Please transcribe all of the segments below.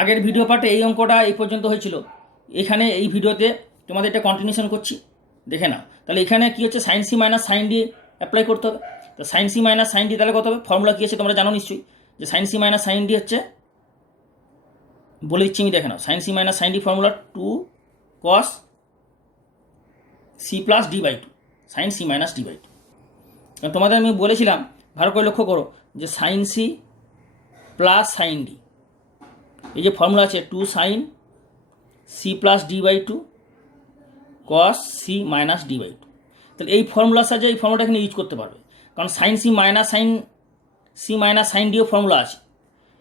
আগের ভিডিও পার্টে এই অঙ্কটা এই পর্যন্ত হয়েছিল, এখানে এই ভিডিওতে তোমাদের এটা কন্টিনিউশন করছি, দেখে নাও। তাহলে এখানে কী হচ্ছে, sine C minus sine D apply করতে হবে। তো sine C minus sine D তাহলে কত হবে, ফর্মুলা কী আছে তোমরা জানো নিশ্চয়ই, যে sine C minus sine D হচ্ছে, বলে দিচ্ছি আমি, দেখে নাও। Sine C minus sine D formula 2 cos C plus D by two, sine C minus D by two. কারণ তোমাদের আমি বলেছিলাম, ভালো করে লক্ষ্য করো, যে sine C plus sine D, এই যে ফর্মুলা আছে 2 sine C plus D by two cos C minus D by two. তাহলে এই ফর্মুলার সাহায্যে এই ফর্মুলাটা এখানে ইউজ করতে পারবে, কারণ সাইন সি মাইনাস সাইন ডিও ফর্মুলা আছে।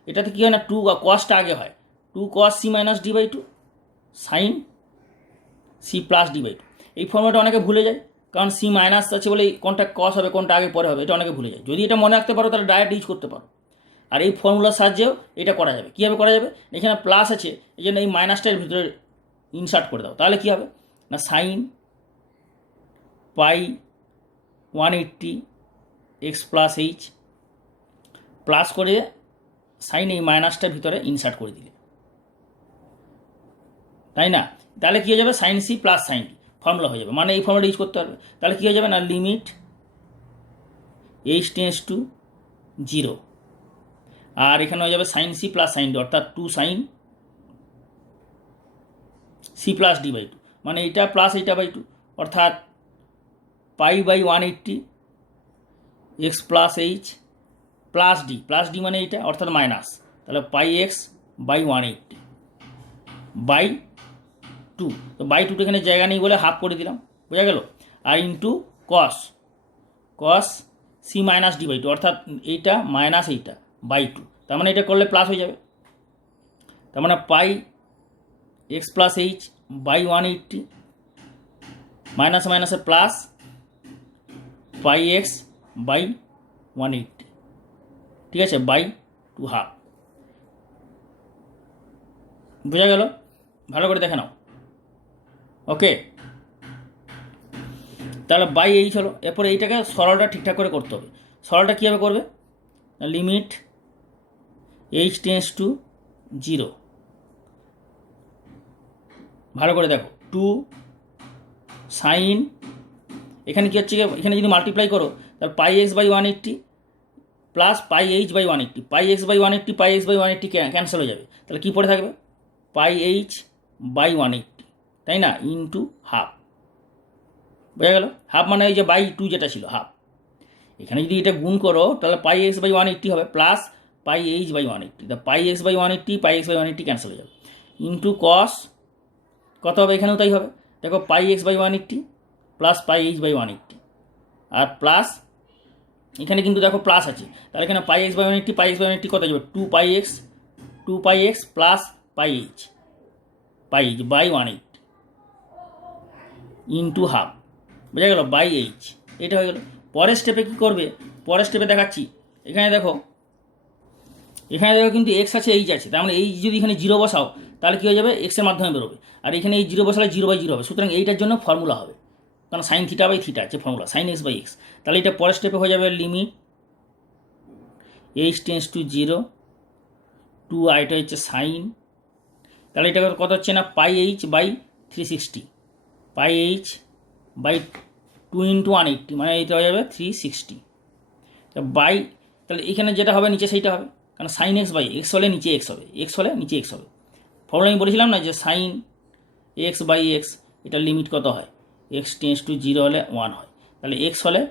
এটাতে কী হয় না, 2 কসটা আগে হয়, 2 cos C minus D by two sine C plus D by two. এই ফর্মুলাটা অনেকে ভুলে যায়, কারণ সি মাইনাস আছে বলে কোনটা কস হবে কোনটা আগে পরে হবে, এটা অনেকে ভুলে যায়। যদি এটা মনে রাখতে পারো তাহলে ডাইরেক্ট ইউজ করতে পারো। আর এই ফর্মুলার সাহায্যেও এটা করা যাবে। কীভাবে করা যাবে, এখানে প্লাস আছে, এই জন্য এই মাইনাসটার ভিতরে ইনসার্ট করে দাও, তাহলে কী হবে না, sine pi 180 X plus H plus করে সাইন এই মাইনাসটার ভিতরে ইনসার্ট করে দিলে, তাই না? তাহলে কী হয়ে যাবে, sine C plus sine D formula হয়ে যাবে, মানে এই ফর্মুলাটা ইউজ করতে পারবে। তাহলে কী হয়ে যাবে না, লিমিট এইচ টেন্স টু 0, আর এখানে হয়ে যাবে sine C plus sine D, অর্থাৎ 2 sine C plus D by two, মানে এইটা প্লাস এইটা বাই টু, অর্থাৎ pi by 180 X plus H plus D মানে এইটা, অর্থাৎ মাইনাস, তাহলে পাই এক্স বাই 180 বাই 2। তো বাই টুটা এখানে জায়গা নেই বলে হাফ করে দিলাম, বোঝা গেল। আর into cos C minus D by two, অর্থাৎ এইটা মাইনাস এইটা বাই টু, তার মানে এটা করলে প্লাস হয়ে যাবে। তার মানে pi x plus H by 180 minus মাইনাসে প্লাস পাই এক্স বাই 180, ঠিক আছে, বাই 2 হাফ। বোঝা গেল? ভালো করে দেখে নাও। ওকে, তাহলে বাই এইচ হলো। এরপরে এইটাকে সরলটা ঠিকঠাক করে করতে হবে। সরলটা কীভাবে করবে, লিমিট এইচ টেন্স টু 0, ভালো করে দেখো, 2 সাইন, এখানে কী হচ্ছে, এখানে যদি মাল্টিপ্লাই করো তাহলে pi x by 180 plus pi h by 180, pi x by 180 pi x by 180 cancel হয়ে যাবে, তাহলে কী পড়ে থাকবে, পাই এইচ বাই 180, তাই না, ইন্টু হাফ। বোঝা গেল? হাফ মানে ওই যে বাই 2 যেটা ছিল হাফ। এখানে যদি এটা গুণ করো তাহলে পাই এক্স বাই 180 হবে প্লাস পাই এইচ বাই 180, তা pi x by 180 pi x by 180 cancel হয়ে যাবে, ইন্টু কস কত হবে, এখানেও তাই হবে। দেখো pi x by 180 plus pi h by 180, আর প্লাস এখানে কিন্তু দেখো প্লাস আছে, তাহলে এখানে pi x by 180 pi x by 180 কত যাবে, 2 pi x plus pi h by 180 into half, বোঝা গেল, বাই এইচ। এটা হয়ে গেল। পরের স্টেপে কী করবে, পরের স্টেপে দেখাচ্ছি। এখানে দেখো কিন্তু এক্স আছে এইচ আছে, তার মানে এই যদি এখানে 0 বসাও তাহলে কী হয়ে যাবে, এক্সের মাধ্যমে বেরোবে, আর এখানে এই 0 বসালে 0/0 হবে, সুতরাং এইটার জন্য ফর্মুলা হবে, কারণ সাইন থিটা বাই থিটা আছে formula, sine x by x. তাহলে এটা পরের স্টেপে হয়ে যাবে লিমিট এইচ টেন্স টু 0, 2 আর এটা হচ্ছে সাইন, তাহলে এটা কত হচ্ছে না, pi h by 360, pi h by 2 into 180, মানে এইটা হয়ে যাবে 360 বাই, তাহলে এখানে যেটা হবে নিচে সেইটা হবে, কারণ সাইন এক্স বাই এক্স হলে নিচে এক্স হবে, এক্স হলে নিচে এক্স হবে। ফর্মুলা আমি বলেছিলাম না যে সাইন এক্স বাই এক্স, এটার লিমিট কত হয়, এক্স টেন্স টু 0 হলে 1 হয়, তাহলে এক্স হলে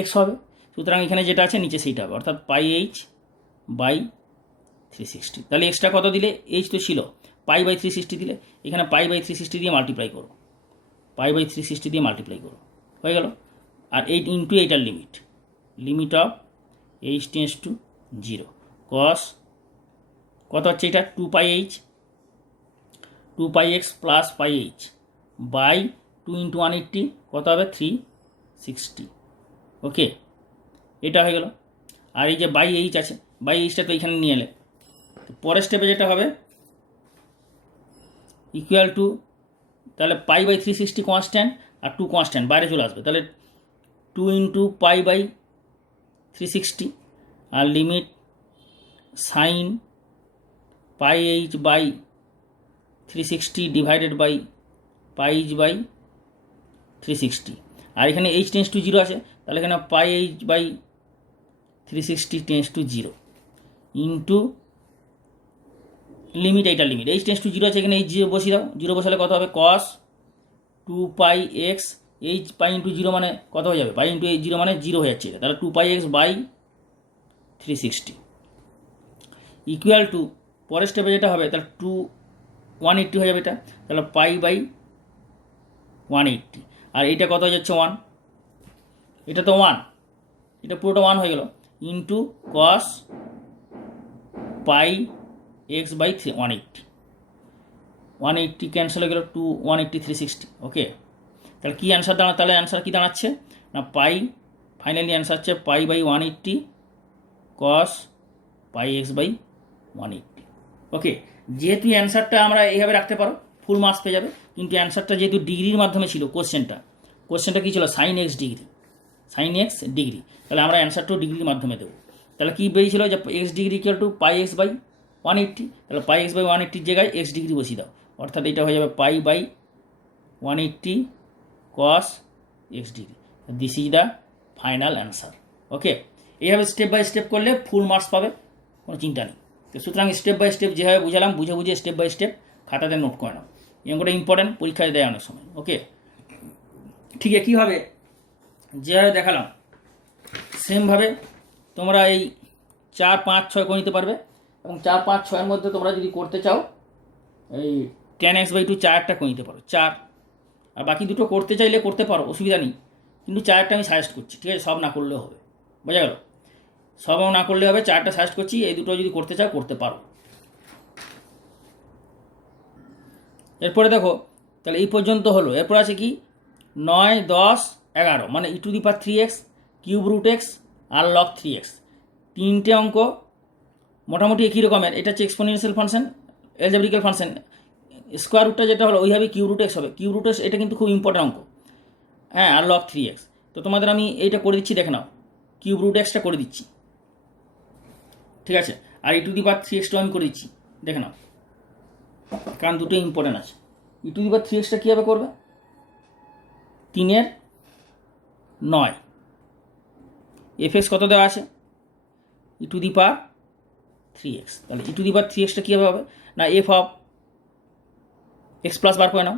এক্স হবে, সুতরাং এখানে যেটা আছে নিচে সেইটা হবে, অর্থাৎ পাই এইচ বাই 360। তাহলে এক্সট্রা কত দিলে, এইচ তো ছিল, পাই বাই 360 দিলে, এখানে পাই বাই 360 দিয়ে মাল্টিপ্লাই করো, পাই বাই 360 দিয়ে মাল্টিপ্লাই করো, হয়ে গেল। আর 8 ইন্টু এইটার limit of h tends to 0 cos কত হচ্ছে এটা, 2 pi x plus pi h by 2 into 180 কত হবে, 360। ওকে, এটা হয়ে গেল। আর এই যে বাই এইচ আছে, বাই এইচটা তো এখানে নিয়ে এলে, পরের স্টেপে যেটা হবে ইকুয়াল টু, তাহলে পাই বাই 360 কনস্ট্যান্ট আর 2 কনস্ট্যান্ট বাইরে চলে আসবে, তাহলে 2 ইন্টু পাই বাই 360 আর limit sine pi h by 360 divided by pi h by 360, আর এখানে এইচ টেন্স টু 0 আছে, তাহলে এখানে pi h by 360 tends to 0 into limit, এইটা লিমিট এইচ টেন্স টু 0 আছে, এখানে এইচ 0 বসিয়ে দাও, 0 বসালে কত হবে কস 2 pi x, H pi into 0 মানে কত হয়ে যাবে, পাই ইন্টু 0 মানে 0 হয়ে যাচ্ছে, তাহলে 2 pi x by 360 equal to পরের স্টেপে যেটা হবে তাহলে 180 হয়ে যাবে, এটা তাহলে পাই বাই 180, আর এইটা কত হয়ে যাচ্ছে 1, এটা তো 1, এটা পুরোটা 1 হয়ে গেল into cos pi x by 180 cancel হয়ে গেল, 180 360, ওকে। তাহলে কী অ্যান্সার দাঁড়া, তাহলে অ্যান্সার কী দাঁড়াচ্ছে না পাই, ফাইনালি অ্যান্সার হচ্ছে pi by 180 cos pi x by 180, okay. যেহেতু অ্যান্সারটা আমরা এইভাবে রাখতে পারো ফুল মার্কস পেয়ে যাবে, কিন্তু অ্যান্সারটা যেহেতু ডিগ্রির মাধ্যমে ছিল কোশ্চেনটা কী ছিল সাইন এক্স ডিগ্রি, তাহলে আমরা অ্যান্সারটাও ডিগ্রির মাধ্যমে দেবো। তাহলে কী বেরিয়েছিল যে X degree equal to pi x by 180, তাহলে পাই এক্স বাই 180 জায়গায় এক্স ডিগ্রি বসিয়ে দাও, অর্থাৎ এটা হয়ে যাবে pi by 180 cos x degree. This is the final answer, okay. এইভাবে স্টেপ বাই স্টেপ করলে ফুল মার্কস পাবে, কোনো চিন্তা নেই। তো সুতরাং স্টেপ বাই স্টেপ যেভাবে বুঝালাম বুঝে স্টেপ বাই স্টেপ খাতাতে নোট করে নাও, এগুলো ইম্পর্টেন্ট, পরীক্ষায় দেয় অনেক সময়, ওকে। ঠিক একইভাবে যেভাবে দেখালাম সেমভাবে তোমরা এই 4, 5, 6 করে নিতে পারবে, এবং 4, 5, 6-এর মধ্যে তোমরা যদি করতে চাও এই 10x/2 4টা করে নিতে পারো, 4, আর বাকি দুটো করতে চাইলে করতে পারো, অসুবিধা নেই, কিন্তু 4টা আমি সাজেস্ট করছি, ঠিক আছে, সব না করলেও হবে, বোঝা গেল, সবও না করলে হবে, 4টা সাজেস্ট করছি, এই দুটো যদি করতে চাও করতে পারো। এরপরে দেখো তাহলে এই পর্যন্ত হলো, এরপর আছে কি 9, 10, 11 মানে e⁻3x কিউব রুট এক্স আর লগ 3x, তিনটে অঙ্ক মোটামুটি একই রকমের। এটা হচ্ছে এক্সপোনেনশিয়াল ফাংশন, এলজেব্রিক্যাল ফাংশন, স্কোয়ার রুটটা যেটা হলো ওইভাবে কিউব রুট এক্স হবে, কিউব রুট এক্স এটা কিন্তু খুব ইম্পর্টেন্ট অঙ্ক, হ্যাঁ, আর লগ 3x। তো তোমাদের আমি এইটা করে দিচ্ছি, দেখে নাও, কিউব রুট এক্সটা করে দিচ্ছি, ঠিক আছে, আর e⁻3xটাও আমি করে দিচ্ছি, দেখে নাও, কারণ দুটো ইম্পর্টেন্ট আছে। e⁻3xটা কীভাবে করবে, 3-এর 9, fx কত দেওয়া আছে e⁻3x, তাহলে e⁻3xটা কীভাবে হবে না f অফ x প্লাস বার করে নাও,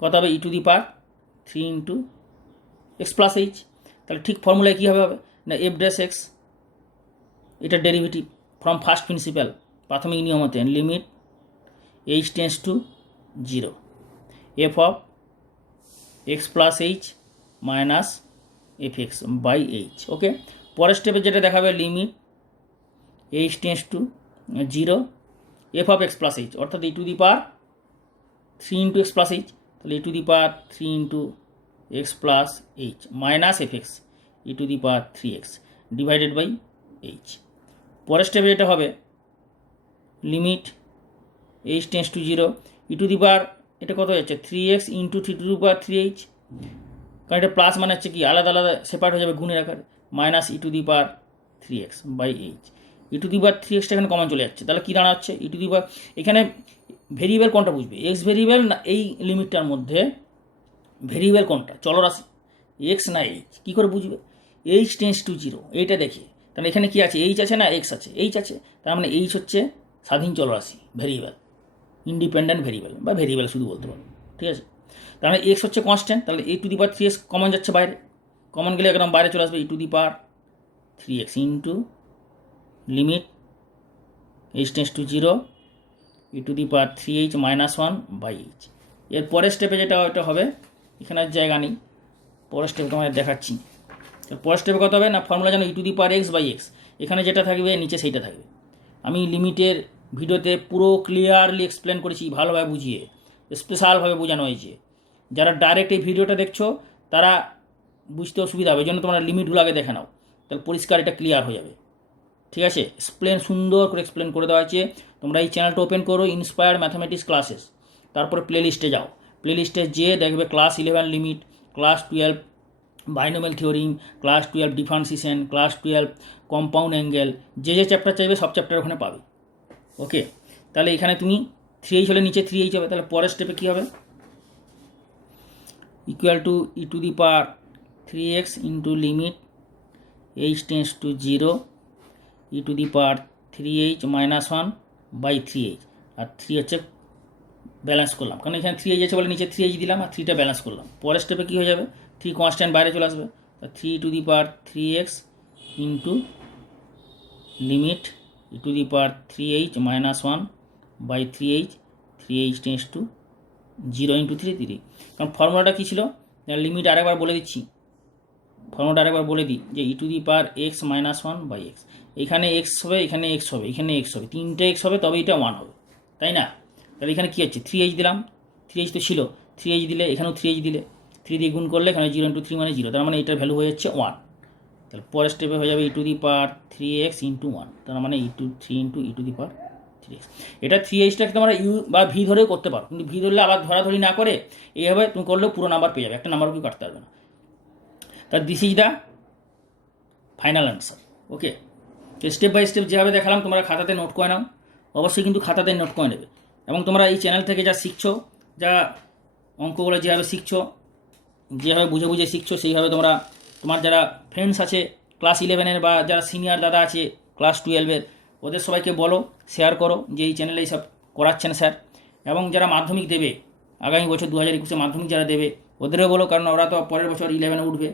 কত হবে e⁻3 into x plus h, তাহলে ঠিক ফর্মুলায় কী হবে না f ড্যাশ x, এটা ডেরিভেটিভ ফ্রম ফার্স্ট প্রিন্সিপাল, প্রাথমিক নিয়ম মতে, limit h tends to 0, f of x plus h minus fx by h, okay. পরের স্টেপে যেটা দেখাবে limit h tends to 0, f of x plus h, অর্থাৎ e⁻3 into x plus h, তাহলে e⁻3 into x plus h minus fx e⁻3x divided by h। পরের স্টেপে যেটা হবে লিমিট h টেন্স টু 0, এটা কত যাচ্ছে 3x ইন্টু 3⁻3h, কারণ এটা প্লাস মানে হচ্ছে কি আলাদা আলাদা সেপারেট হয়ে যাবে গুণের আকারে, মাইনাস e⁻3x বাই h, e⁻3xটা এখানে কমন চলে যাচ্ছে, তাহলে কী দাঁড়াচ্ছে এখানে ভেরিয়েবল কোনটা বুঝবে, এক্স ভেরিয়েবল না এই লিমিটটার মধ্যে ভেরিয়েবল কোনটা, চলরাশি এক্স না এইচ, কী করে বুঝবে, h টেন্স টু 0 এইটা দেখে, তাহলে এখানে কি আছে এইচ আছে না এক্স আছে, এইচ আছে, তার মানে এইচ হচ্ছে স্বাধীন চলরাশি, ভেরিয়েবল, ইন্ডিপেন্ডেন্ট ভেরিয়েবল বা ভেরিয়েবল শুধু বলতে পারো, ঠিক আছে। তার মানে এক্স হচ্ছে কনস্ট্যান্ট, তাহলে e⁻3x কমন যাচ্ছে বাইরে, কমন গেলে একদম বাইরে চলে আসবে e⁻3x into limit h tends to 0 e⁻3h minus 1 by h। এর পরের স্টেপে যেটা ওইটা হবে, এখানে জায়গা নেই, পরের স্টেপে তোমাদের দেখাচ্ছি। পরের স্টেপে কত হবে না ফর্মুলা জানো e⁻x বাই x, এখানে যেটা থাকবে নিচে সেইটা থাকবে। আমি লিমিটের ভিডিওতে পুরো ক্লিয়ারলি এক্সপ্লেন করেছি, ভালোভাবে বুঝিয়ে স্পেশালভাবে বোঝানো হয়েছে, যারা ডাইরেক্ট এই ভিডিওটা দেখছো তারা বুঝতে অসুবিধা হবে, এই জন্য তোমরা লিমিটগুলো আগে দেখে নাও, তাহলে পরিষ্কার এটা ক্লিয়ার হয়ে যাবে, ঠিক আছে। সুন্দর করে এক্সপ্লেন করে দেওয়া হয়েছে। তোমরা এই চ্যানেলটা ওপেন করো, ইন্সপায়ার্ড ম্যাথামেটিক্স ক্লাসেস, তারপরে প্লেলিস্টে যাও, প্লেলিস্টে যেয়ে দেখবে class 11 limit, class 12 binomial theorem, class 12 differentiation, class 12 compound angle, যে চ্যাপ্টার চাইবে সব চ্যাপ্টার ওখানে পাবে, ওকে। তাহলে এখানে তুমি 3h হলে নিচে 3h হবে, তাহলে পরের স্টেপে কী হবে, equal to E to the power 3x into limit h tends to 0 E to the power 3h minus 1 by 3h, আর 3 হচ্ছে ব্যালেন্স করলাম, কারণ এখানে 3h আছে বলে নিচে 3h দিলাম আর 3টা ব্যালেন্স করলাম। পরের স্টেপে কী হয়ে যাবে, 3 কনস্ট্যান্ট বাইরে চলে আসবে, 3 to the power 3x into limit E to the power 3h minus 1 by 3h, 3h tends to 0 into 3, কারণ ফর্মুলাটা কী ছিল, লিমিট আরেকবার বলে দিচ্ছি, ফর্মুলাটা আরেকবার বলে দিই যে e to the power x minus 1 by x, এখানে এক্স হবে, এখানে এক্স হবে, এখানে এক্স হবে, 3টে এক্স হবে, তবে এটা 1 হবে, তাই না? তাহলে এখানে কী হচ্ছে, 3h দিলাম, 3h তো ছিল, 3h দিলে এখানেও 3h দিলে, 3 দিয়ে গুণ করলে এখানে 0 ইন্টু 3 মানে 0, তার মানে এটার ভ্যালু হয়ে যাচ্ছে 1। তাহলে পরের স্টেপে হয়ে যাবে ই to the power 3x into 1, তার মানে e to 3 into e to the power 3x। এটা 3hটাকে তোমরা ইউ বা ভি ধরেও করতে পারো, কিন্তু ভি ধরলে আবার ধরাধরি না করে এইভাবে তুমি করলেও পুরো নাম্বার পেয়ে যাবে, একটা নাম্বার কেউ কাটতে পারবে না। তা this is the final answer. Okay, তো স্টেপ বাই স্টেপ যেভাবে দেখালাম তোমরা খাতাতে নোট করে নাও, অবশ্যই কিন্তু খাতাতে নোট করে নেবে, এবং তোমরা এই চ্যানেল থেকে যা শিখছো, যা অঙ্কগুলো যেভাবে শিখছো, যেভাবে বুঝে বুঝে শিখছো, সেইভাবে তোমরা তোমার যারা ফ্রেন্ডস আছে ক্লাস 11-এর বা যারা সিনিয়র দাদা আছে ক্লাস 12-এর, ওদের সবাইকে বলো, শেয়ার করো যে এই চ্যানেলে এইসব করাচ্ছেন স্যার। এবং যারা মাধ্যমিক দেবে আগামী বছর 2021-এ মাধ্যমিক যারা দেবে ওদেরও বলো, কারণ ওরা তো পরের বছর 11-এ উঠবে,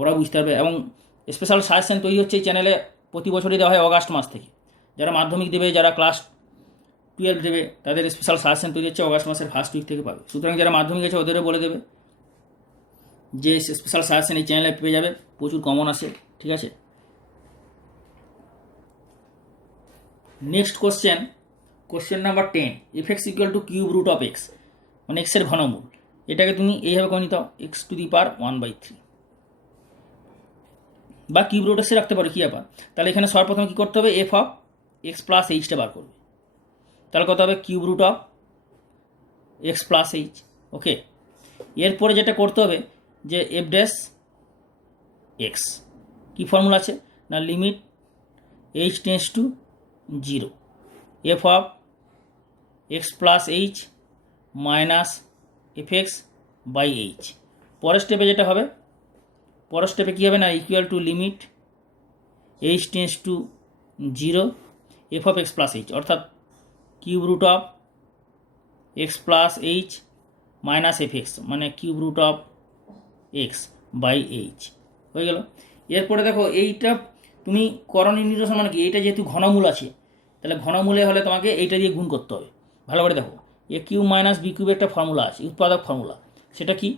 ওরা বুঝতে পারবে। এবং স্পেশাল সাজেশন তৈরি হচ্ছে এই চ্যানেলে, প্রতি বছরই দেওয়া হয় অগাস্ট মাস থেকে। যারা মাধ্যমিক দেবে, যারা ক্লাস 12 দেবে, তাদের স্পেশাল সাজেশন তৈরি হচ্ছে অগাস্ট মাসের ফার্স্ট উইক থেকে পাবে। সুতরাং যারা মাধ্যমিক আছে ওদেরও বলে দেবে যে স্পেশাল সাজেশন এই চ্যানেলে পেয়ে যাবে, প্রচুর কমন আসে, ঠিক আছে? Next question number 10, F x equal to cube root of X, মানে এক্সের ঘনমূল। এটাকে তুমি এইভাবে করে নিতে, এক্স টু দি পাওয়ার 1/3 বা কিউব রুট এক্সে রাখতে পারো, কী ব্যাপার। তাহলে এখানে সর্বপ্রথম কী করতে হবে, এফ অফ এক্স প্লাস এইচটা বার করবে, তাহলে কত হবে, cube root of x plus h. Okay, এরপরে যেটা করতে হবে যে এফ ড্যাশ এক্স, কী ফর্মুলা আছে না, limit H tends to 0 f of x plus H minus F x by h. পরের স্টেপে যেটা হবে, পরের স্টেপে কী হবে না, equal to limit H tends to 0 f of x plus h, অর্থাৎ cube root of x plus H minus F x, মানে cube root of x by h হয়ে গেল। এরপরে দেখো এইটা তুমি করণীয় নিরসন মানে কি, এইটা যেহেতু ঘনমূল আছে, তাহলে ঘনমূলে হলে তোমাকে এইটা দিয়ে গুণ করতে হবে। ভালো করে দেখো, এ কিউ মাইনাস বি কিউবের একটা ফর্মুলা আছে, উৎপাদক ফর্মুলা, সেটা কি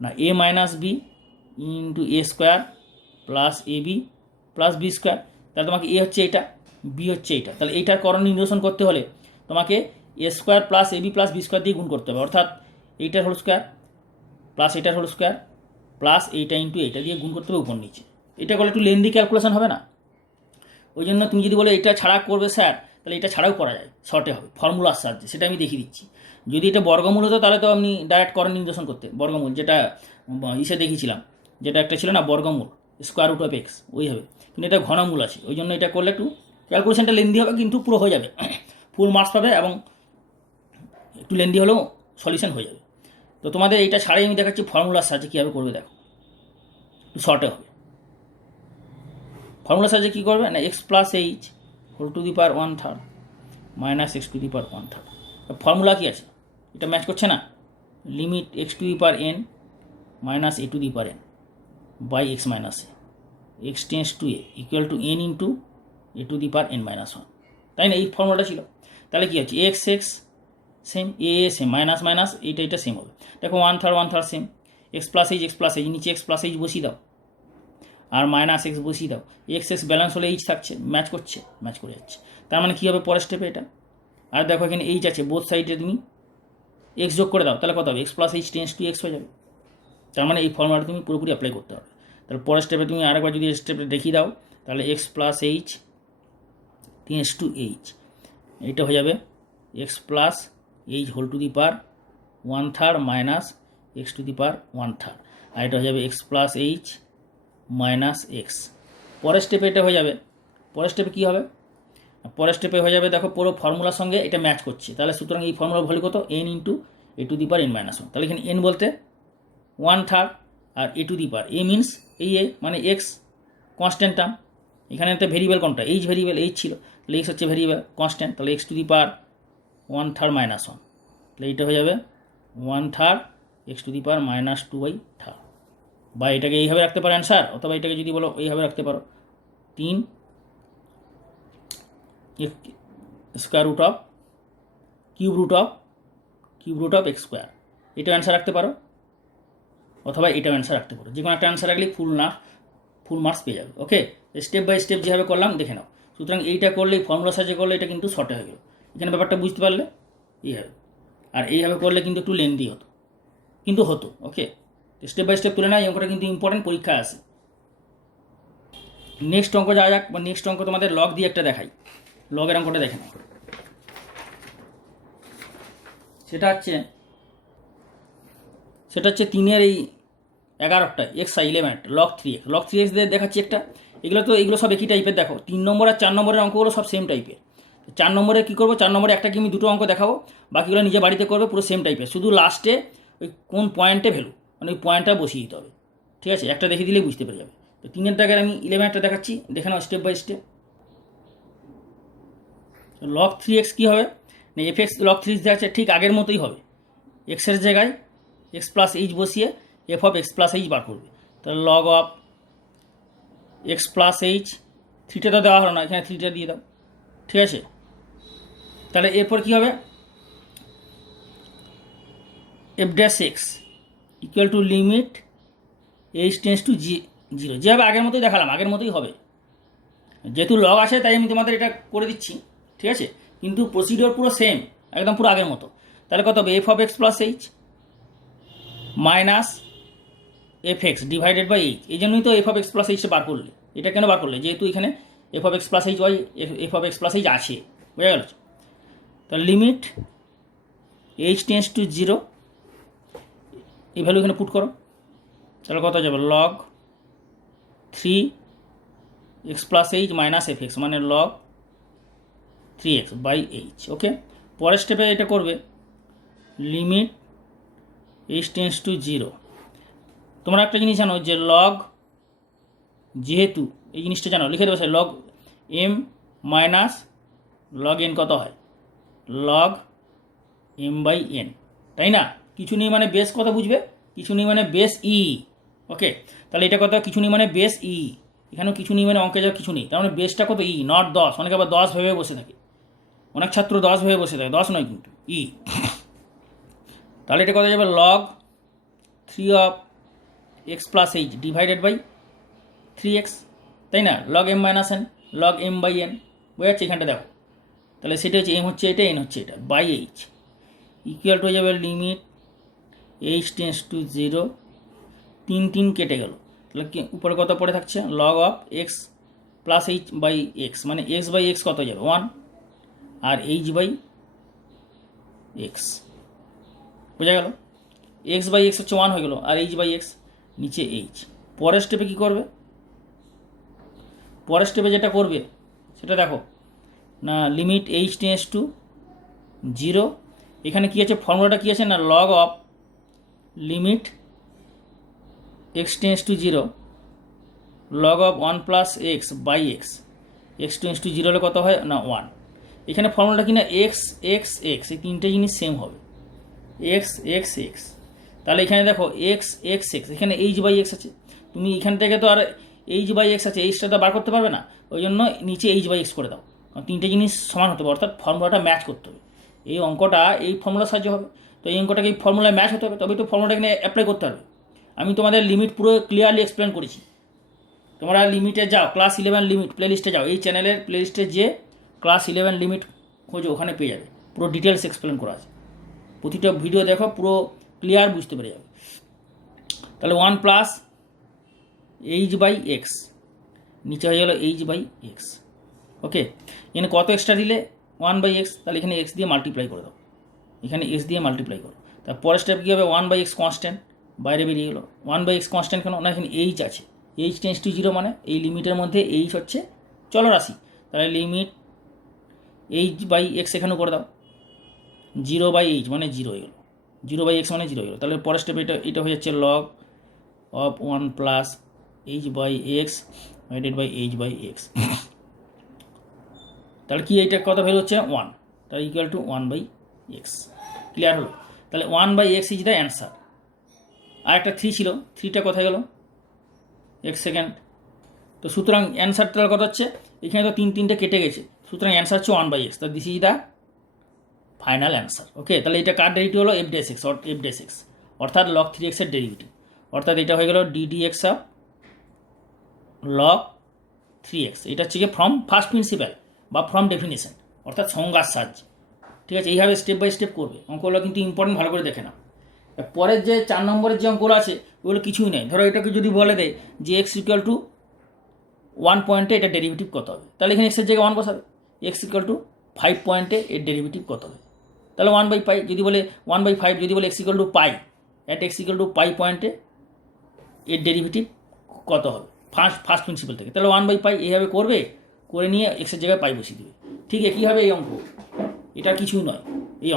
না, এ minus B into A square plus A B plus B square. তাহলে তোমাকে এ হচ্ছে এটা, বি হচ্ছে এটা, তাহলে এইটার করণীয় নিরসন করতে হলে তোমাকে এ square plus A B plus B square দিয়ে গুণ করতে হবে, অর্থাৎ এইটার হোল স্কোয়ার প্লাস এইটার হোল স্কোয়ার প্লাস এইটা ইন্টু এইটা দিয়ে গুণ করতে হবে উপর নিচে। এটা করলে একটু লেন্দি ক্যালকুলেশন হবে না, ওই জন্য তুমি যদি বলো এটা ছাড়া করবে স্যার, তাহলে এটা ছাড়াও করা যায়, শর্টে হবে ফর্মুলার সাহায্যে, সেটা আমি দেখিয়ে দিচ্ছি। যদি এটা বর্গমূল হতো তাহলে তো আপনি ডাইরেক্ট করণীয় নির্দেশন করতে, বর্গমূল যেটা ইসে দেখিয়েছিলাম, যেটা একটা ছিল না বর্গমূল, স্কোয়ার রুট অফ এক্স, ওইভাবে। কিন্তু এটা ঘনমূল আছে, ওই জন্য এটা করলে একটু ক্যালকুলেশনটা লেন্দি হবে, কিন্তু পুরো হয়ে যাবে, ফুল মার্কস পাবে, এবং একটু লেন্দি হলেও সলিউশন হয়ে যাবে। তো তোমাদের এইটা ছাড়াই আমি দেখাচ্ছি ফর্মুলার সাহায্যে কীভাবে করবে, দেখো একটু শর্টে হবে। ফর্মুলার সাহায্যে কী করবে না, x plus h whole to the power 1/3 minus x to the power 1/3। Formula কী আছে, এটা ম্যাচ করছে না, limit x to the power n minus a to the power n by x minus a, x tends to a equal to n into a to the power n minus 1, তাই না? এই ফর্মুলাটা ছিল। তাহলে কী হচ্ছে, x x same, a same, minus minus এইটা same হবে। দেখো 1/3 সেম, এক্স প্লাস এইচ নিচে এক্স প্লাস এইচ বসিয়ে দাও, আর মাইনাস এক্স বসিয়ে দাও, এক্স ব্যালেন্স হলে এইচ থাকছে, ম্যাচ করছে, ম্যাচ করে যাচ্ছে। তার মানে কী হবে পরের স্টেপে এটা, আর দেখো এখানে এইচ আছে, বোথ সাইডে তুমি এক্স যোগ করে দাও, তাহলে কত হবে, x plus h tends two x হয়ে যাবে। তার মানে এই ফর্মুলাটা তুমি পুরোপুরি অ্যাপ্লাই করতে হবে। তাহলে পরের স্টেপে তুমি আরেকবার যদি স্টেপে দেখিয়ে দাও, তাহলে x plus h tends to h, এইটা হয়ে যাবে x plus h whole to the power 1/3 minus x to the power 1/3, আর এটা হয়ে যাবে x plus H minus x. পরের স্টেপে এটা হয়ে যাবে, পরের স্টেপে কী হবে পরের স্টেপে হয়ে যাবে, দেখো পুরো ফর্মুলার সঙ্গে এটা ম্যাচ করছে, তাহলে সুতরাং এই ফর্মুলার ভ্যালু কত, n into a two the power n minus 1। তাহলে এখানে n বলতে 1/3 আর a two the power a means এই a মানে x কনস্ট্যান্ট টার্ম, এখানে একটা ভেরিয়েবল কোনটা, h ভেরিয়েবল, h ছিল, তাহলে x হচ্ছে ভেরিয়েবল কনস্ট্যান্ট, তাহলে x two the power 1/3 minus 1, তাহলে এইটা হয়ে যাবে 1/3 x two the power minus 2/3। বা এটাকে এইভাবে রাখতে পারো অ্যান্সার, অথবা এটাকে যদি বলো এইভাবে রাখতে পারো 3 square root of cube root of X square, এটাও অ্যান্সার রাখতে পারো, অথবা এটাও অ্যান্সার রাখতে পারো। যে কোনো একটা অ্যান্সার রাখলেই ফুল মার্কস পেয়ে যাবে। ওকে, স্টেপ বাই স্টেপ যেভাবে করলাম দেখে নাও। সুতরাং এইটা করলে, ফর্মুলা সাহায্যে করলে এটা কিন্তু শর্টে হয়ে গেল, এখানে ব্যাপারটা বুঝতে পারলে এইভাবে, আর এইভাবে করলে কিন্তু একটু লেন্দি হতো। ওকে, স্টেপ বাই স্টেপ তুলে না, এই অঙ্কটা কিন্তু ইম্পর্টেন্ট, পরীক্ষা আসে। নেক্সট অঙ্ক যাওয়া যাক, বা নেক্সট অঙ্ক তোমাদের লগ দিয়ে একটা দেখাই, লগের অঙ্কটা দেখে নাও। সেটা হচ্ছে 3-এর এই 11টা x11 log 3x দিয়ে দেখাচ্ছি একটা। এগুলো সব একই টাইপের। দেখো 3 নম্বর আর 4 নম্বরের অঙ্কগুলো সব সেম টাইপের। 4 নম্বরে কী করবো, 4 নম্বরে একটা কি আমি দুটো অঙ্ক দেখাবো, বাকিগুলো নিজে বাড়িতে করবে, পুরো সেম টাইপের, শুধু লাস্টে ওই কোন পয়েন্টে ভ্যালু, মানে ওই পয়েন্টটা বসিয়ে দিতে হবে। ঠিক আছে, একটা দেখিয়ে দিলেই বুঝতে পেরে যাবে। তো 3-এর দাগের আমি 11টা দেখাচ্ছি, দেখে নাও step by step. log 3x কী হবে না, fx log 3 দেখাচ্ছে, ঠিক আগের মতোই হবে, এক্সের জায়গায় এক্স প্লাস এইচ বসিয়ে f of x plus h বার করবে। তাহলে log of x plus h, 3টা তো দেওয়া হলো না, এখানে 3টা দিয়ে দাও। ঠিক আছে, তাহলে এরপর কী হবে, F dash x equal to limit H tends to 0, যেভাবে আগের মতোই দেখালাম, আগের মতোই হবে। যেহেতু লগ আসে তাই আমি তোমাদের এটা করে দিচ্ছি। ঠিক আছে, কিন্তু প্রসিডিওর পুরো সেম, একদম পুরো আগের মতো। তাহলে কত হবে, F of x plus H minus F X divided by H. এই জন্যই তো এফ অফ এক্স প্লাস এইচটা বার করলে। এটা কেন বার করলে, যেহেতু এখানে F of x plus H Y, F of x plus H আছে, বোঝা গেল। তাহলে লিমিট এইচ টেন্স টু 0, এই ভ্যালু এখানে পুট করো, তাহলে কত যাবে, log 3x plus H minus F x, মানে লগ 3x বাই এইচ। ওকে, পরের স্টেপে এটা করবে লিমিট এইচ টেন্স টু 0। তোমরা একটা জিনিস জানো যে লগ, যেহেতু এই জিনিসটা জানো, লিখে দেবে log M minus log N কত হয়, লগ এম বাই এন, তাই না? কিছু নেই মানে বেস কত বুঝবে, কিছু নেই মানে বেস ই। ওকে, তাহলে এটা কত, কিছু নেই মানে বেস ই, এখানেও কিছু নেই মানে অঙ্কে যাও কিছু নেই, তার মানে বেসটা কত ই, নট 10। অনেকে আবার 10 ভেবে বসে থাকে, অনেক ছাত্র 10 ভেবে বসে থাকে, 10 নয় কিন্তু ই। তাহলে এটা কত যাবে, log 3 of x plus H divided by 3x, তাই না? Log M minus N, log M by N, বোঝা যাচ্ছে এখানটা দেখো। তাহলে সেটা হচ্ছে এম হচ্ছে এটা, এন হচ্ছে এটা, বাই এইচ ইকুয়াল টু হয়ে যাবে লিমিট এইচ টেন্স টু 0, 3 কেটে গেল, তাহলে উপরে কত পড়ে থাকছে, log of x plus H by X, মানে এক্স বাই এক্স কত যাবে 1, আর এইচ বাই এক্স, বোঝা গেল। এক্স বাই এক্স হচ্ছে 1 হয়ে গেল, আর এইচ বাই এক্স নিচে এইচ। পরের স্টেপে কী করবে, পরের স্টেপে যেটা করবে সেটা দেখো না, লিমিট এইচ টেন্স টু 0, এখানে কী আছে, ফর্মুলাটা কী আছে না, log of limit X tends to 0 log of 1 plus X by X, X tends to 0 হলে কত হয় না 1। এখানে ফর্মুলাটা কি না, এক্স এক্স এক্স, এই তিনটে জিনিস সেম হবে, এক্স এক্স এক্স। তাহলে এখানে দেখো এক্স এক্স এক্স, এখানে এইচ বাই এক্স আছে, তুমি এখান থেকে তো আর এইচ বাই এক্স আছে, এইচটা তো বার করতে পারবে না, ওই জন্য নিচে এইচ বাই এক্স করে দাও, কারণ তিনটে জিনিস সমান হতে হবে, অর্থাৎ ফর্মুলাটা ম্যাচ করতে হবে। এই অঙ্কটা এই ফর্মুলার সাহায্য হবে, তো এই অঙ্কটাকে এই ফর্মুলায় ম্যাচ হতে হবে, তবেই তো ফর্মুলাটা এখানে অ্যাপ্লাই করতে হবে। আমি তোমাদের লিমিট পুরো ক্লিয়ারলি এক্সপ্লেন করেছি, তোমরা লিমিটে যাও, ক্লাস 11 লিমিট প্লেলিস্টে যাও, এই চ্যানেলের প্লেলিস্টে যে ক্লাস 11 লিমিট খোঁজো, ওখানে পেয়ে যাবে, পুরো ডিটেলস এক্সপ্লেন করা আছে, প্রতিটা ভিডিও দেখো, পুরো ক্লিয়ার বুঝতে পেরে যাবে। তাহলে 1 প্লাস এইচ বাই এক্স, নিচে হয়ে গেল এইচ বাই এক্স। ওকে, এখানে কত এক্সট্রা দিলে 1 বাই এক্স, তাহলে এখানে এক্স দিয়ে মাল্টিপ্লাই করে দাও, এখানে এক্স দিয়ে মাল্টিপ্লাই করো। তার পরের স্টেপ কী হবে, 1 বাই এক্স কনস্ট্যান্ট, বাইরে বেরিয়ে গেলো। 1 বাই এক্স কনস্ট্যান্ট কেন না, এখানে এইচ আছে, এইচ টেন্স টু 0 মানে এই লিমিটের মধ্যে এইচ হচ্ছে চলরাশি, তাহলে লিমিট এইচ বাই এক্স এখানেও করে দাও, 0/h মানে 0 হয়ে গেল, 0/x মানে 0 হয়ে গেল। তাহলে পরের স্টেপ এটা হয়ে যাচ্ছে log of 1 plus h/x divided by h/x। তাহলে কি এইটার কত ভ্যালু হচ্ছে 1, তাহলে ইকুয়াল টু 1/x। ক্লিয়ার হলো? তাহলে 1/x ইজ দ্য অ্যান্সার। আর একটা 3 ছিল, 3টা কোথায় গেল? এক সেকেন্ড। তো সুতরাং অ্যান্সারটা কত হচ্ছে, এখানে তো তিনটে কেটে গেছে, সুতরাং অ্যান্সার হচ্ছে 1/x। তো this is the final answer. Okay, তাহলে এটা কার ডেরিভেটিভ হলো? f ড্যাশ x, অর্থাৎ log 3x এর ডেরিভেটিভ, অর্থাৎ এটা হয়ে গেল ddx অফ log 3x। এটা হচ্ছে গিয়ে ফ্রম ফার্স্ট প্রিন্সিপাল বা ফ্রম ডেফিনেশন, অর্থাৎ সংজ্ঞার সাহায্যে। ঠিক আছে, এইভাবে স্টেপ বাই স্টেপ করবে। অঙ্কগুলো কিন্তু ইম্পর্টেন্ট, ভালো করে দেখে নাও। পরের যে 4 নম্বরের যে অঙ্কগুলো আছে ওগুলো কিছুই নেই। ধরো এটাকে যদি বলে দেয় যে x ইকুয়াল টু 1 পয়েন্টে এটা ডেরিভেটিভ কত হবে, তাহলে এখানে এক্সের জায়গায় 1 বসাবে। x ইকুয়াল টু 5 পয়েন্টে এর ডেরিভেটিভ কত হবে, তাহলে 1/5। যদি বলে 1/5, যদি বলে x equal to pi, at x equal to pi পয়েন্টে এর ডেরিভেটিভ কত হবে ফার্স্ট প্রিন্সিপাল থেকে, তাহলে 1/5 এইভাবে করবে, করে নিয়ে এক্সের জায়গায় পাই বসিয়ে দেবে। ঠিক একইভাবে এই অঙ্ক, এটা কিছুই নয়। এই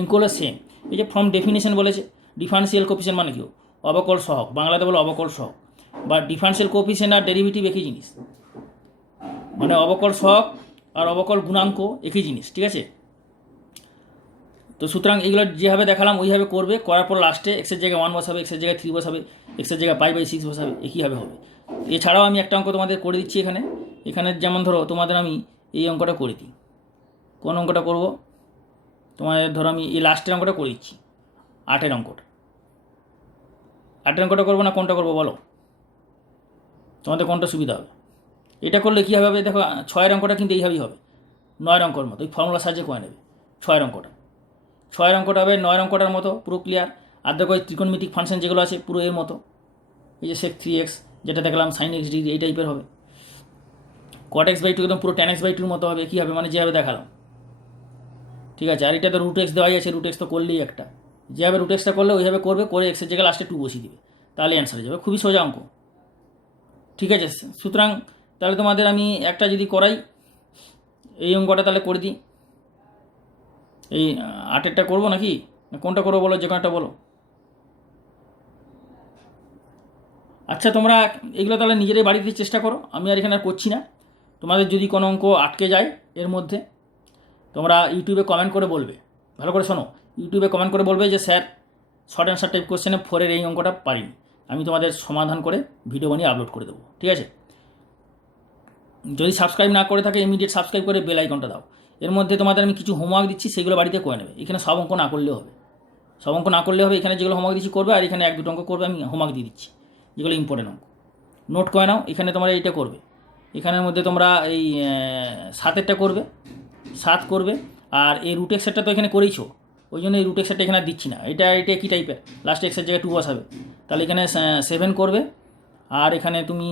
অঙ্ক হলো সেম। এই যে ফ্রম ডেফিনেশন বলেছে, ডিফারেন্সিয়াল কোফিসিয়েন্ট মানে কি? অবকল সহগ, বাংলাতে বলে অবকল সহগ, বা ডিফারেন্সিয়াল কোফিসিয়েন্ট আর ডেরিভেটিভ একই জিনিস, মানে অবকল সহগ আর অবকল গুণাঙ্ক একই জিনিস। ঠিক আছে, তো সুতরাং এগুলো যেভাবে দেখালাম ওইভাবে করবে, করার পর লাস্টে এক্সের জায়গায় 1 বসাবে, এক্সের জায়গায় 3 বসাবে, এক্সের জায়গায় π/6 বসাবে, একইভাবে হবে। এছাড়াও আমি একটা অঙ্ক তোমাদের করে দিচ্ছি এখানে যেমন ধরো তোমাদের আমি এই অঙ্কটা করে দিই। কোন অঙ্কটা করব? তোমাদের ধরো আমি এই লাস্টের অঙ্কটা করে দিচ্ছি, 8-এর অঙ্কটা করবো না কোনটা করবো বলো? তোমাদের কোনটা সুবিধা হবে? এটা করলে কী হবে দেখো, 6-এর অঙ্কটা কিন্তু এইভাবেই হবে, 9-এর অঙ্কর মতো, ওই ফর্মুলা সাহায্যে করে নেবে। 6-এর অঙ্কটা হবে 9-এর অঙ্কটার মতো, পুরো ক্লিয়ার। আর দেখো ওই ত্রিকোণমিতিক ফাংশন যেগুলো আছে পুরো এর মতো, এই যে sec 3x যেটা দেখলাম, sin x ডিগ্রি, এই টাইপের হবে। cot x/2 একদম পুরো tan x/2 মতো হবে, কী হবে মানে যেভাবে দেখালাম। ঠিক আছে, আর এটা তো √x দেওয়াই আছে, √x তো করলেই একটা, যেভাবে √xটা করলে ওইভাবে করবে, করে এক্সের জায়গায় লাস্টে 2 বসিয়ে দিবে, তাহলে অ্যান্সার হয়ে যাবে। খুবই সোজা অঙ্ক। ঠিক আছে, সুতরাং তাহলে তোমাদের আমি একটা যদি করাই, এই অঙ্কটা তাহলে করে দিই। এই 8-এরটা করবো নাকি কোনটা করবো বলো, যে কোনটা বলো। আচ্ছা, তোমরা এগুলো তাহলে নিজেরাই বাড়িতে চেষ্টা করো, আমি আর এখানে আর করছি না। তোমাদের যদি কোনো অঙ্ক আটকে যায় এর মধ্যে, তোমরা ইউটিউবে কমেন্ট করে বলবে। ভালো করে শোনো, ইউটিউবে কমেন্ট করে বলবে যে স্যার শর্ট অ্যান্সার টাইপ কোশ্চেনে 4-এর এই অঙ্কটা পারিনি, আমি তোমাদের সমাধান করে ভিডিও বানিয়ে আপলোড করে দেবো। ঠিক আছে, যদি সাবস্ক্রাইব না করে থাকে ইমিডিয়েট সাবস্ক্রাইব করে বেল আইকনটা দাও। এর মধ্যে তোমাদের আমি কিছু হোমওয়ার্ক দিচ্ছি, সেগুলো বাড়িতে করে নেবে। এখানে সব অঙ্ক না করলেও হবে, এখানে যেগুলো হোমওয়ার্ক দিচ্ছি করবে, আর এখানে 1-2 অঙ্ক করবে, আমি হোমওয়ার্ক দিয়ে দিচ্ছি যেগুলো ইম্পর্টেন্ট অঙ্ক। নোট করে নাও, এখানে তোমরা এইটা করবে, এখানের মধ্যে তোমরা এই 7-এরটা করবে, 7 করবে। আর এই √x তো এখানে করেইছো, ওই জন্য এই √x এখানে দিচ্ছি না। এটা কী টাইপের, লাস্ট এক্সের জায়গায় 2 বসাবে, তাহলে এখানে 7 করবে। আর এখানে তুমি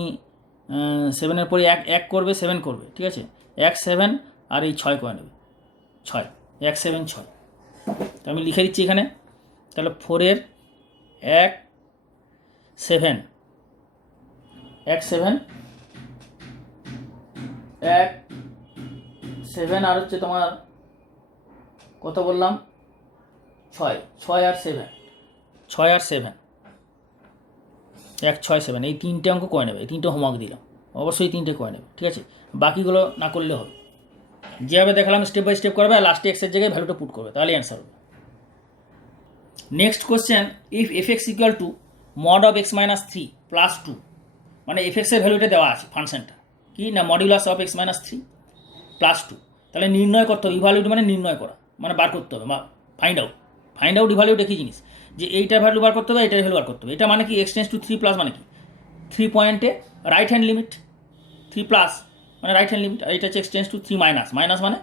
7-এর পরে 1 করবে, 7 করবে। ঠিক আছে, 1 7 আর এই 6 করে নেবে, 6 1 7 6। তো আমি লিখে দিচ্ছি এখানে, তাহলে 4-এর 1 7 1 7 1 7, আর হচ্ছে তোমার কত বললাম, 6 আর 7 1 6 7, এই 3টে অঙ্ক করে নেবে। এই 3টে হোমওয়ার্ক দিলাম, অবশ্যই 3টে করে নেবে। ঠিক আছে, বাকিগুলো না করলে হবে, যেভাবে দেখালাম স্টেপ বাই স্টেপ করবে, আর লাস্টে এক্সের জায়গায় ভ্যালুটা পুট করবে, তাহলে অ্যান্সার হবে। Next question, if f(x) equal to mod of x minus 3 plus 2, মানে f(x) এর ভ্যালুটা দেওয়া আছে, ফাংশনটা কি না, modulus of x minus 3 plus 2, তাহলে নির্ণয় করতে হবে। ইভালুয়েট মানে নির্ণয় করা, মানে বার করতে হবে, বা ফাইন্ড আউট। ইভালুয়েট একই জিনিস, যে এইটার ভ্যালু বার করতে হবে, এইটার ভ্যালু বার করতে হবে। এটা মানে কি, x টেন্ডস টু 3 প্লাস মানে কি, 3 পয়েন্টে রাইট হ্যান্ড লিমিট, 3 প্লাস মানে রাইট হ্যান্ড লিমিট, আর এটা হচ্ছে x টেন্ডস টু 3 মাইনাস মানে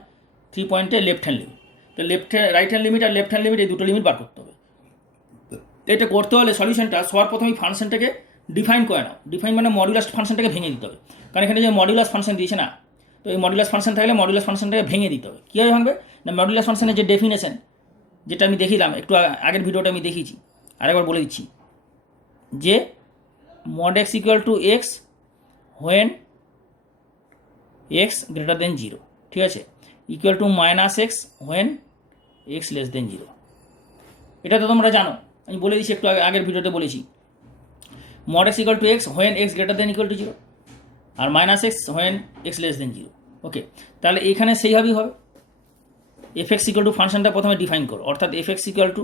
3 পয়েন্টে লেফট হ্যান্ড লিমিট। তো রাইট হ্যান্ড লিমিট আর লেফট হ্যান্ড লিমিট, এই দুটো লিমিট বার করতে হবে। তো এটা করতে হলে সলিউশনটা সবার প্রথমেই ফাংশনটাকে ডিফাইন করে নাও। ডিফাইন মানে মডিউলাস ফাংশনটাকে ভেঙে দিতে হবে, কারণ এখানে যে মডিউলাস ফাংশন দিয়েছে না, তো এই মডিউলাস ফাংশন থাকলে মডিউলাস ফাংশনটাকে ভেঙে দিতে হবে। কীভাবে ভাঙবে না, মডিউলাস ফাংশনের যে ডেফিনেশন, যেটা আমি দেখিলাম একটু আগের ভিডিওটা আমি দেখিয়েছি, আরেকবার বলে দিচ্ছি, যে mod x equal to x when x greater than 0। ঠিক আছে, equal to minus x when x less than 0। এটা তো তোমরা জানো, আমি বলে দিচ্ছি, একটু আগের ভিডিওতে বলেছি। Mod x equal to x when x greater than equal to 0 আর minus x when x less than 0। Okay, তাহলে এখানে সেইভাবেই হবে। এফ এক্স ইকুয়াল টু ফাংশনটা প্রথমে ডিফাইন করো, অর্থাৎ f x equal to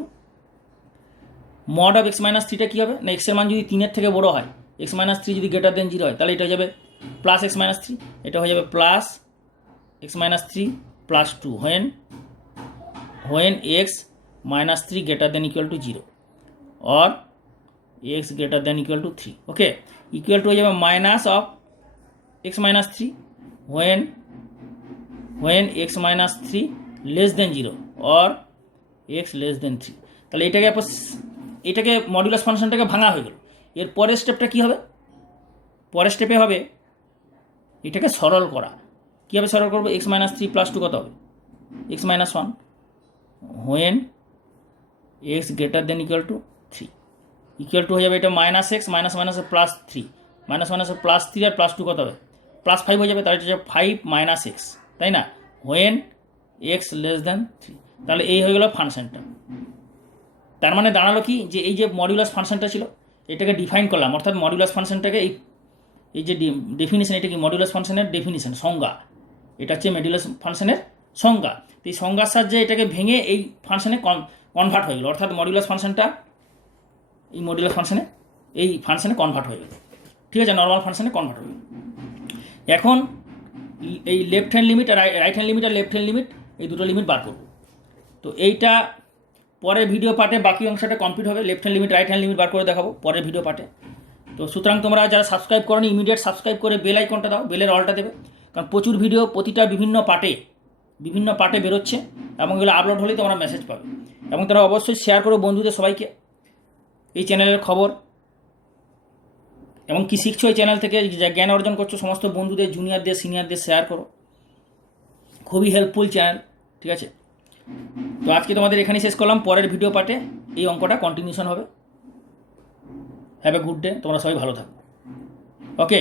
mod of x minus থ্রিটা কী হবে না, এক্সের মান যদি 3-এর থেকে বড়ো হয়, এক্স মাইনাস থ্রি যদি গ্রেটার দেন 0 হয়, তাহলে এটা হয়ে যাবে প্লাস এক্স মাইনাস থ্রি, এটা হয়ে যাবে plus x minus three plus 2 when x minus three greater than equal to 0 और x greater than equal to 3। Okay, equal to हो जाए minus of x minus three when x minus three less than 0 और x less than 3। তাহলে এটাকে modulus ফাংশনটাকে ভাঙা হয়ে গেল। এর পরের স্টেপটা কী হবে? পরের স্টেপে হবে এটাকে সরল করা। কীভাবে সরল করবো? এক্স মাইনাস থ্রি প্লাস 2 কত হবে? X minus 1 when x greater than equal two 3 equal to হয়ে যাবে এটা মাইনাস এক্স মাইনাস মাইনাসে প্লাস 3 মাইনাস মাইনাসে প্লাস 3 আর প্লাস 2 কত হবে? প্লাস 5 হয়ে যাবে, তাহলে এটা 5 মাইনাস এক্স, তাই না? হোয়েন এক্স লেস দেন 3। তাহলে এই হয়ে গেল ফাংশনটা। তার মানে দাঁড়ালো কি, যে এই যে মডুলাস ফাংশনটা ছিল এটাকে ডিফাইন করলাম, অর্থাৎ মডুলাস ফাংশনটাকে এই যে ডেফিনিশন, এটা কি মডুলাস ফাংশনের ডেফিনিশন, সংজ্ঞা। এটা হচ্ছে মডুলাস ফাংশনের সংজ্ঞা। তো এই সংজ্ঞার সাহায্যে এটাকে ভেঙে এই ফাংশনে কনভার্ট হয়ে গেল, অর্থাৎ মডুলাস ফাংশনটা এই মডুলাস ফাংশনে এই ফাংশনে কনভার্ট হয়ে গেল। ঠিক আছে, নর্মাল ফাংশনে কনভার্ট হয়ে গেল। এখন এই লেফট হ্যান্ড লিমিট আর রাইট হ্যান্ড লিমিট আর লেফট হ্যান্ড লিমিট, এই দুটো লিমিট বার করব। তো এইটা পরের ভিডিও পার্টে বাকি অংশটা কমপ্লিট হবে। Left hand limit right hand limit বার করে দেখাবো পরের ভিডিও পার্টে। তো সুতরাং তোমরা যারা সাবস্ক্রাইব করোনি ইমিডিয়েট সাবস্ক্রাইব করে বেল আইকনটা দাও, বেলের অলটা দেবে, কারণ প্রচুর ভিডিও প্রতিটা বিভিন্ন পার্টে বেরোচ্ছে এবং এগুলো আপলোড হলেই তোমরা মেসেজ পাবে। এবং তারা অবশ্যই শেয়ার করো বন্ধুদের সবাইকে এই চ্যানেলের খবর, এবং কী শিখছো এই চ্যানেল থেকে, যা জ্ঞান অর্জন করছো সমস্ত বন্ধুদের, জুনিয়রদের, সিনিয়রদের শেয়ার করো। খুবই হেল্পফুল চ্যানেল, ঠিক আছে? তো আজকে তোমাদের এখানেই শেষ করলাম। পরের ভিডিও পার্টে এই অঙ্কটা কন্টিনিউশন হবে। হ্যাভ এ গুড ডে, তোমরা সবাই ভালো থাকো। ওকে।